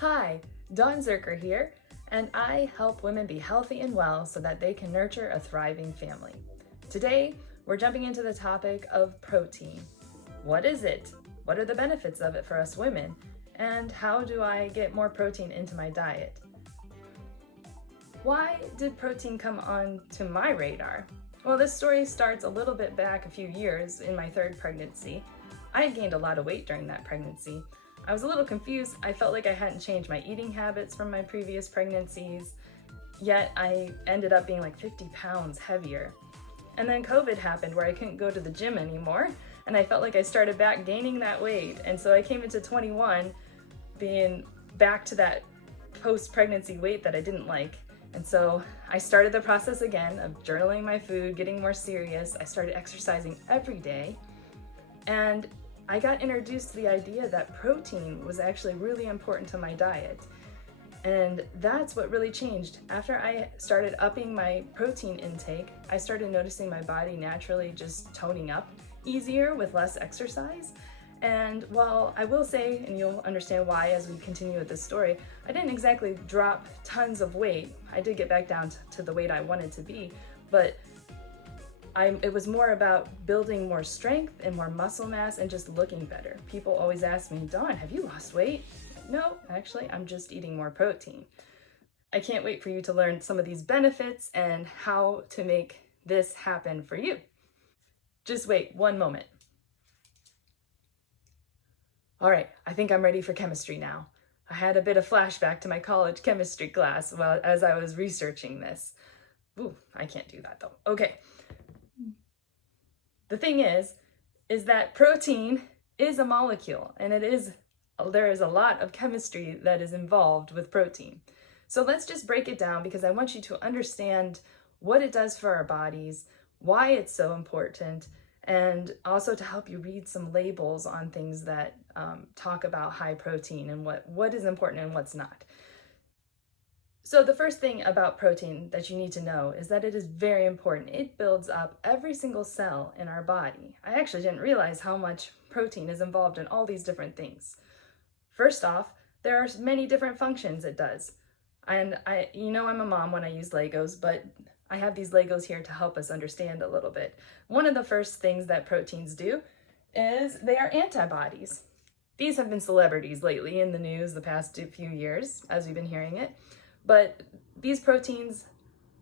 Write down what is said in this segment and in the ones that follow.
Hi, Dawn Zerker here, and I help women be healthy and well so that they can nurture a thriving family. Today, we're jumping into the topic of protein. What is it? What are the benefits of it for us women? And how do I get more protein into my diet? Why did protein come onto my radar? Well, this story starts a little bit back a few years in my third pregnancy. I had gained a lot of weight during that pregnancy. I was a little confused. I felt like I hadn't changed my eating habits from my previous pregnancies, yet I ended up being like 50 pounds heavier. And then COVID happened where I couldn't go to the gym anymore, and I felt like I started back gaining that weight. And so I came into 21 being back to that post-pregnancy weight that I didn't like. And so I started the process again of journaling my food, getting more serious. I started exercising every day, and I got introduced to the idea that protein was actually really important to my diet. And that's what really changed. After I started upping my protein intake, I started noticing my body naturally just toning up easier with less exercise. And while I will say, and you'll understand why as we continue with this story, I didn't exactly drop tons of weight. I did get back down to the weight I wanted to be, but it was more about building more strength and more muscle mass and just looking better. People always ask me, Dawn, have you lost weight? No, actually, I'm just eating more protein. I can't wait for you to learn some of these benefits and how to make this happen for you. Just wait one moment. All right, I think I'm ready for chemistry now. I had a bit of flashback to my college chemistry class as I was researching this. Ooh, I can't do that though. Okay. The thing is that protein is a molecule, and there is a lot of chemistry that is involved with protein. So let's just break it down because I want you to understand what it does for our bodies, why it's so important, and also to help you read some labels on things that talk about high protein and what is important and what's not. So the first thing about protein that you need to know is that it is very important. It builds up every single cell in our body. I actually didn't realize how much protein is involved in all these different things. First off, there are many different functions it does. And I'm a mom when I use Legos, but I have these Legos here to help us understand a little bit. One of the first things that proteins do is they are antibodies. These have been celebrities lately in the news the past few years, as we've been hearing it. But these proteins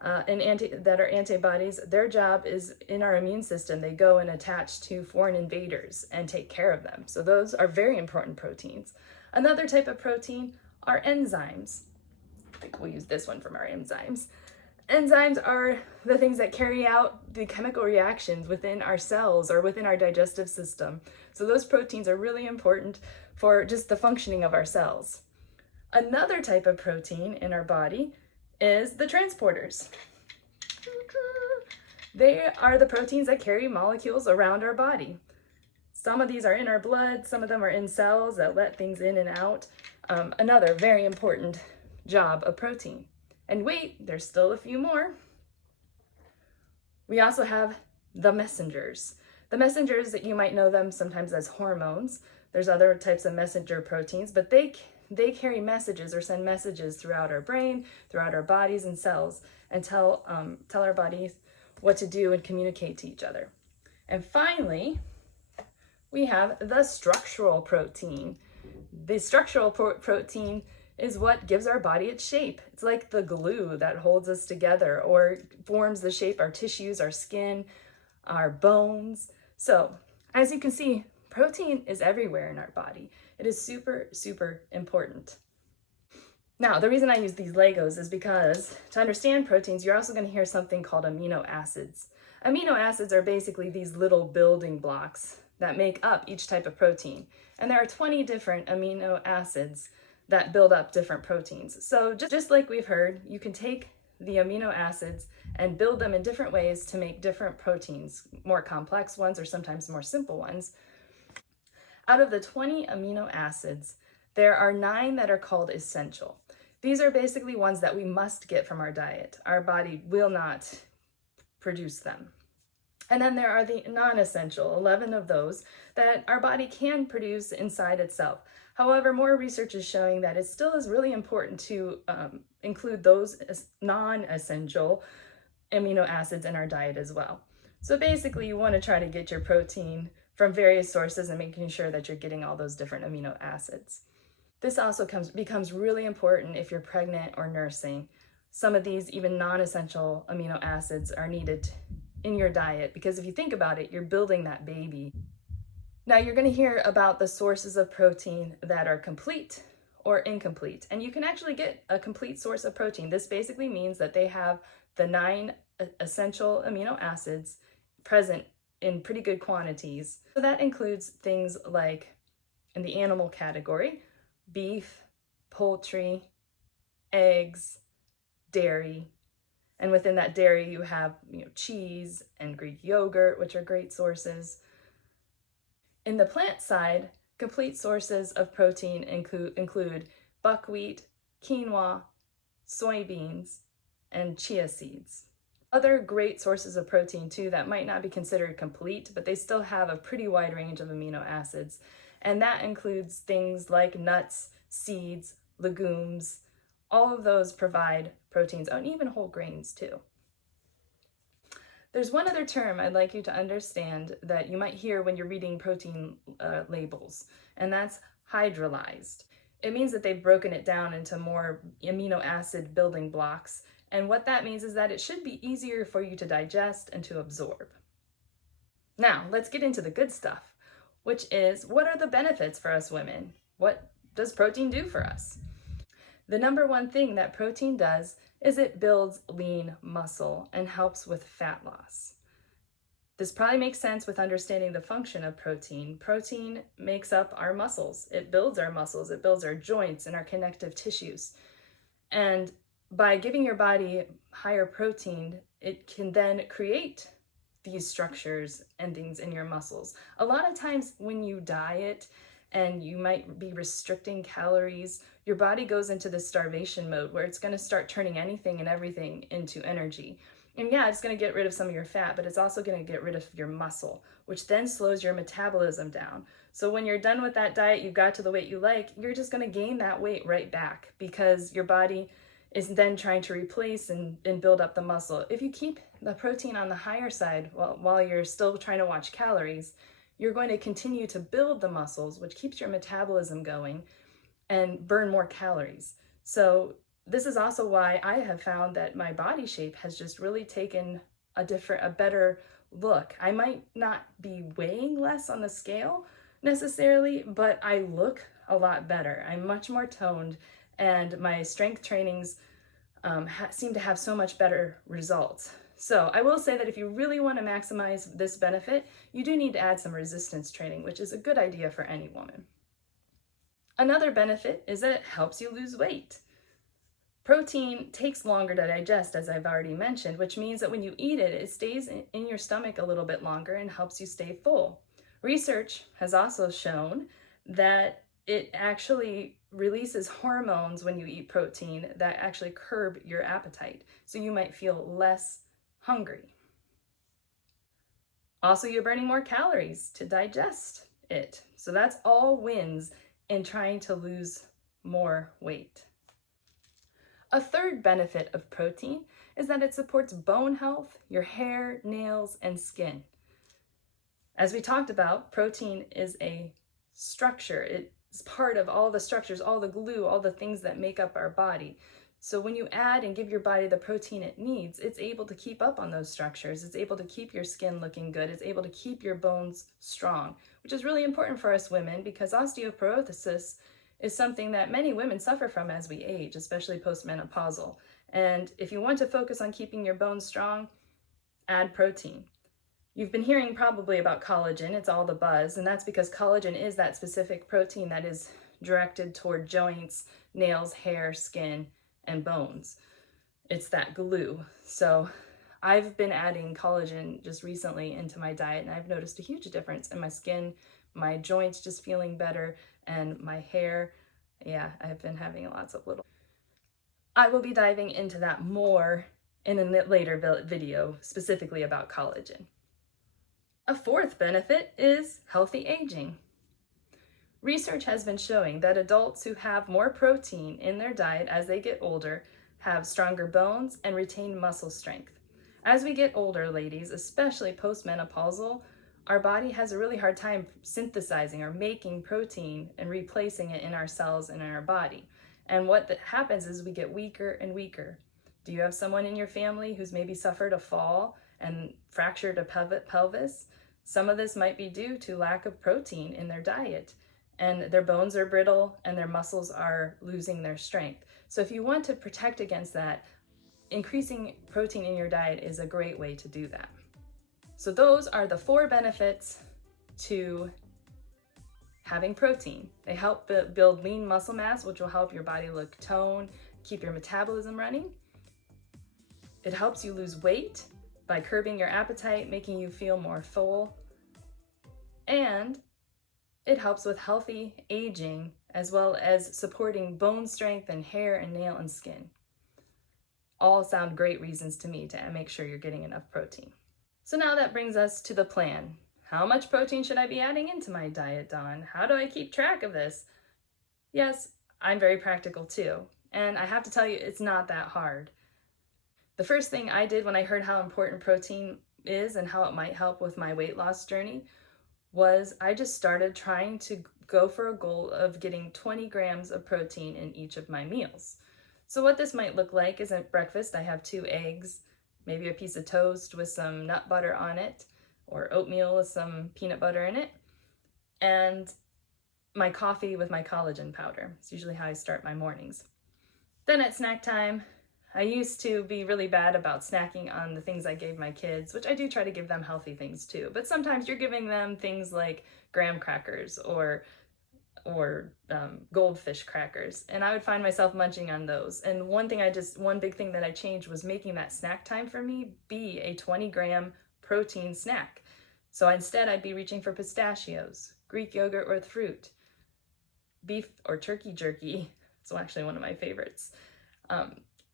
that are antibodies, their job is in our immune system. They go and attach to foreign invaders and take care of them. So those are very important proteins. Another type of protein are enzymes. I think we'll use this one from our enzymes. Enzymes are the things that carry out the chemical reactions within our cells or within our digestive system. So those proteins are really important for just the functioning of our cells. Another type of protein in our body is the transporters. They are the proteins that carry molecules around our body. Some of these are in our blood, some of them are in cells that let things in and out. Another very important job of protein. And wait, there's still a few more. We also have the messengers. The messengers, that you might know them sometimes as hormones. There's other types of messenger proteins, but they carry messages or send messages throughout our brain, throughout our bodies and cells, and tell our bodies what to do and communicate to each other. And finally, we have the structural protein. The structural protein is what gives our body its shape. It's like the glue that holds us together or forms the shape, our tissues, our skin, our bones. So, as you can see, protein is everywhere in our body. It is super, super important. Now, the reason I use these Legos is because to understand proteins, you're also going to hear something called amino acids. Amino acids are basically these little building blocks that make up each type of protein. And there are 20 different amino acids that build up different proteins. So just like we've heard, you can take the amino acids and build them in different ways to make different proteins, more complex ones or sometimes more simple ones. Out of the 20 amino acids, there are 9 that are called essential. These are basically ones that we must get from our diet. Our body will not produce them. And then there are the non-essential, 11 of those, that our body can produce inside itself. However, more research is showing that it still is really important to include those non-essential amino acids in our diet as well. So basically, you want to try to get your protein from various sources and making sure that you're getting all those different amino acids. This also becomes really important if you're pregnant or nursing. Some of these even non-essential amino acids are needed in your diet because if you think about it, you're building that baby. Now you're going to hear about the sources of protein that are complete or incomplete, and you can actually get a complete source of protein. This basically means that they have the 9 essential amino acids present in pretty good quantities. So that includes things like, in the animal category, beef, poultry, eggs, dairy, and within that dairy you have cheese and Greek yogurt, which are great sources. In the plant side, complete sources of protein include buckwheat, quinoa, soybeans, and chia seeds. Other great sources of protein too that might not be considered complete, but they still have a pretty wide range of amino acids. And that includes things like nuts, seeds, legumes. All of those provide proteins, and even whole grains too. There's one other term I'd like you to understand that you might hear when you're reading protein labels, and that's hydrolyzed. It means that they've broken it down into more amino acid building blocks, and what that means is that it should be easier for you to digest and to absorb. Now, let's get into the good stuff, which is, what are the benefits for us women? What does protein do for us? The number one thing that protein does is it builds lean muscle and helps with fat loss. This probably makes sense with understanding the function of protein. Protein makes up our muscles. It builds our muscles, it builds our joints and our connective tissues. And by giving your body higher protein, it can then create these structures and things in your muscles. A lot of times when you diet and you might be restricting calories, your body goes into this starvation mode where it's going to start turning anything and everything into energy. And yeah, it's going to get rid of some of your fat, but it's also going to get rid of your muscle, which then slows your metabolism down. So when you're done with that diet, you got to the weight you like, you're just going to gain that weight right back because your body is then trying to replace and build up the muscle. If you keep the protein on the higher side while you're still trying to watch calories, you're going to continue to build the muscles, which keeps your metabolism going and burn more calories. So this is also why I have found that my body shape has just really taken a better look. I might not be weighing less on the scale necessarily, but I look a lot better. I'm much more toned, and my strength trainings seem to have so much better results. So I will say that if you really want to maximize this benefit, you do need to add some resistance training, which is a good idea for any woman. Another benefit is that it helps you lose weight. Protein takes longer to digest, as I've already mentioned, which means that when you eat it, it stays in your stomach a little bit longer and helps you stay full. Research has also shown that it actually releases hormones when you eat protein that actually curb your appetite, so you might feel less hungry. Also, you're burning more calories to digest it, so that's all wins in trying to lose more weight. A third benefit of protein is that it supports bone health, your hair, nails, and skin. As we talked about, protein is a structure. It's part of all the structures, all the glue, all the things that make up our body. So when you add and give your body the protein it needs, it's able to keep up on those structures. It's able to keep your skin looking good. It's able to keep your bones strong, which is really important for us women because osteoporosis is something that many women suffer from as we age, especially postmenopausal. And if you want to focus on keeping your bones strong, add protein. You've been hearing probably about collagen. It's all the buzz, and that's because collagen is that specific protein that is directed toward joints, nails, hair, skin, and bones. It's that glue. So I've been adding collagen just recently into my diet, and I've noticed a huge difference in my skin, my joints just feeling better, and my hair. Yeah, I've been having lots of little. I will be diving into that more in a later video, specifically about collagen. A fourth benefit is healthy aging. Research has been showing that adults who have more protein in their diet as they get older have stronger bones and retain muscle strength. As we get older, ladies, especially postmenopausal, our body has a really hard time synthesizing or making protein and replacing it in our cells and in our body. And what that happens is we get weaker and weaker. Do you have someone in your family who's maybe suffered a fall and fractured a pelvis? Some of this might be due to lack of protein in their diet, and their bones are brittle and their muscles are losing their strength. So if you want to protect against that, increasing protein in your diet is a great way to do that. So those are the 4 benefits to having protein. They help build lean muscle mass, which will help your body look toned, keep your metabolism running. It helps you lose weight by curbing your appetite, making you feel more full. And it helps with healthy aging, as well as supporting bone strength and hair and nail and skin. All sound great reasons to me to make sure you're getting enough protein. So now that brings us to the plan. How much protein should I be adding into my diet, Dawn? How do I keep track of this? Yes, I'm very practical too. And I have to tell you, it's not that hard. The first thing I did when I heard how important protein is and how it might help with my weight loss journey was I just started trying to go for a goal of getting 20 grams of protein in each of my meals. So what this might look like is at breakfast, I have 2 eggs, maybe a piece of toast with some nut butter on it, or oatmeal with some peanut butter in it, and my coffee with my collagen powder. It's usually how I start my mornings. Then at snack time, I used to be really bad about snacking on the things I gave my kids, which I do try to give them healthy things too. But sometimes you're giving them things like graham crackers or goldfish crackers, and I would find myself munching on those. And one big thing that I changed was making that snack time for me be a 20-gram protein snack. So instead, I'd be reaching for pistachios, Greek yogurt with fruit, beef or turkey jerky. It's actually one of my favorites.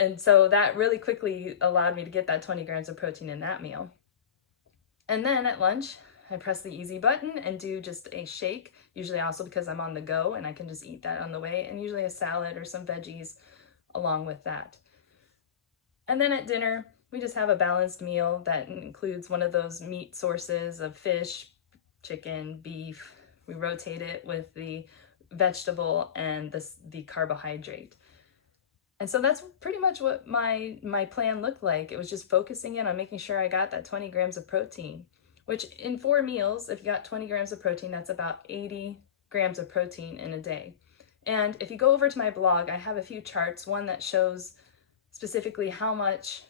And so that really quickly allowed me to get that 20 grams of protein in that meal. And then at lunch, I press the easy button and do just a shake, usually also because I'm on the go and I can just eat that on the way, and usually a salad or some veggies along with that. And then at dinner, we just have a balanced meal that includes one of those meat sources of fish, chicken, beef. We rotate it with the vegetable and the carbohydrate. And so that's pretty much what my plan looked like. It was just focusing in on making sure I got that 20 grams of protein, which in 4 meals, if you got 20 grams of protein, that's about 80 grams of protein in a day. And if you go over to my blog, I have a few charts, one that shows specifically how much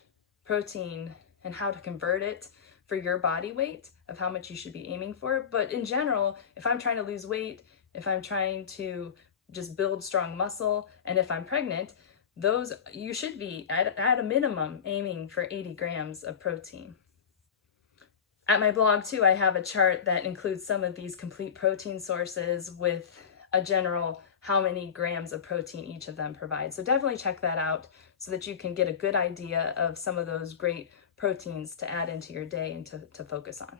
protein and how to convert it for your body weight of how much you should be aiming for. But in general, if I'm trying to lose weight, if I'm trying to just build strong muscle, and if I'm pregnant, you should be at a minimum aiming for 80 grams of protein. At my blog too, I have a chart that includes some of these complete protein sources with a general how many grams of protein each of them provide. So definitely check that out so that you can get a good idea of some of those great proteins to add into your day and to focus on.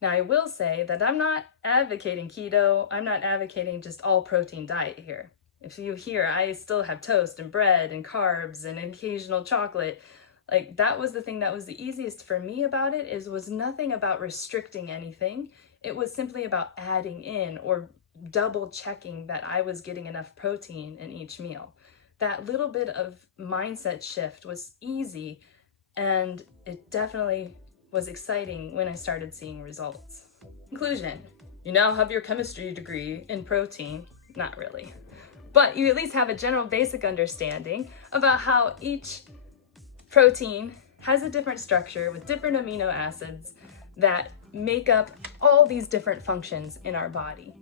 Now, I will say that I'm not advocating keto. I'm not advocating just all protein diet here. If you hear, I still have toast and bread and carbs and occasional chocolate. Like, that was the thing that was the easiest for me about it, was nothing about restricting anything. It was simply about adding in or double checking that I was getting enough protein in each meal. That little bit of mindset shift was easy, and it definitely was exciting when I started seeing results. Conclusion: you now have your chemistry degree in protein. Not really. But you at least have a general basic understanding about how each protein has a different structure with different amino acids that make up all these different functions in our body.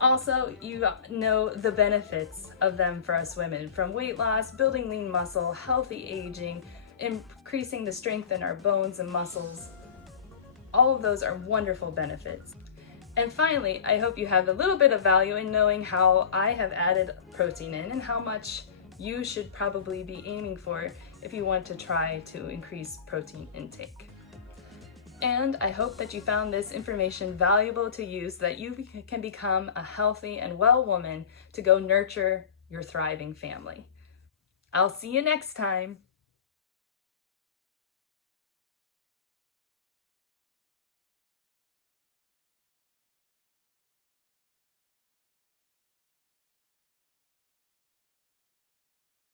Also, you know the benefits of them for us women, from weight loss, building lean muscle, healthy aging, increasing the strength in our bones and muscles. All of those are wonderful benefits. And finally, I hope you have a little bit of value in knowing how I have added protein in and how much you should probably be aiming for if you want to try to increase protein intake. And I hope that you found this information valuable to you so that you can become a healthy and well woman to go nurture your thriving family. I'll see you next time.